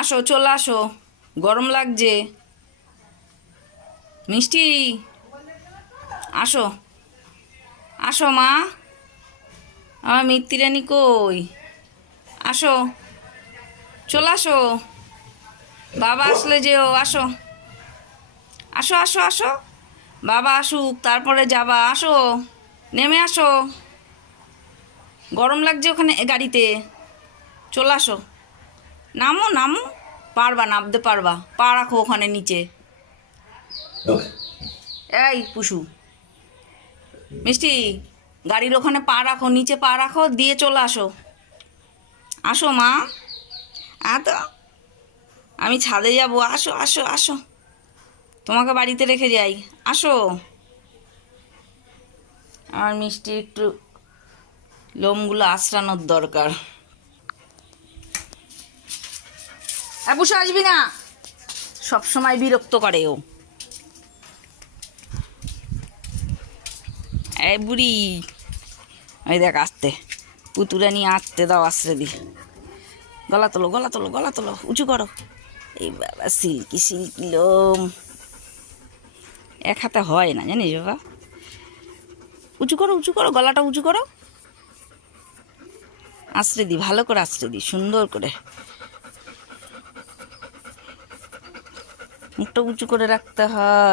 আসো, চলে আসো, গরম লাগছে। মিষ্টি, আসো, আসো মা। আমার মিত্তিরানি কই? আসো, চলে আসো। বাবা আসলে যেও, আসো, আসো, আসো, আসো। বাবা আসুক, তারপরে যাবা। আসো, নেমে আসো। গরম লাগছে ওখানে গাড়িতে। চলে আসো, নামো নামো। পারবা, নামতে পারবা? পা রাখো ওখানে নিচে। এই পুষু, মিষ্টি, গাড়ির ওখানে পা রাখো, নিচে পা রাখো, দিয়ে চলে আসো। আসো মা। তো আমি ছাদে যাব। আসো, আসো, আসো, তোমাকে বাড়িতে রেখে যাই। আসো। আমার মিষ্টি একটু লোমগুলো আঁচড়ানোর দরকার। পুষে আসবি না, সব সময় বিরক্ত করে ও। এই বুড়ি, ওই দেখ আসতে, পুতুরা নিয়ে আসতে দাও, আশ্রে দি। গলা তোলো, গলা তোলো, গলা তোলো, উঁচু করো। এই বাবা, সিল্কি সিল্কি লোম, এক হাতে হয় না জানিস বাবা। উঁচু করো, উঁচু করো, গলাটা উঁচু করো। আশ্রে দি, ভালো করে আশ্রে দি, সুন্দর করে। মুখটা উঁচু করে রাখতে হয়।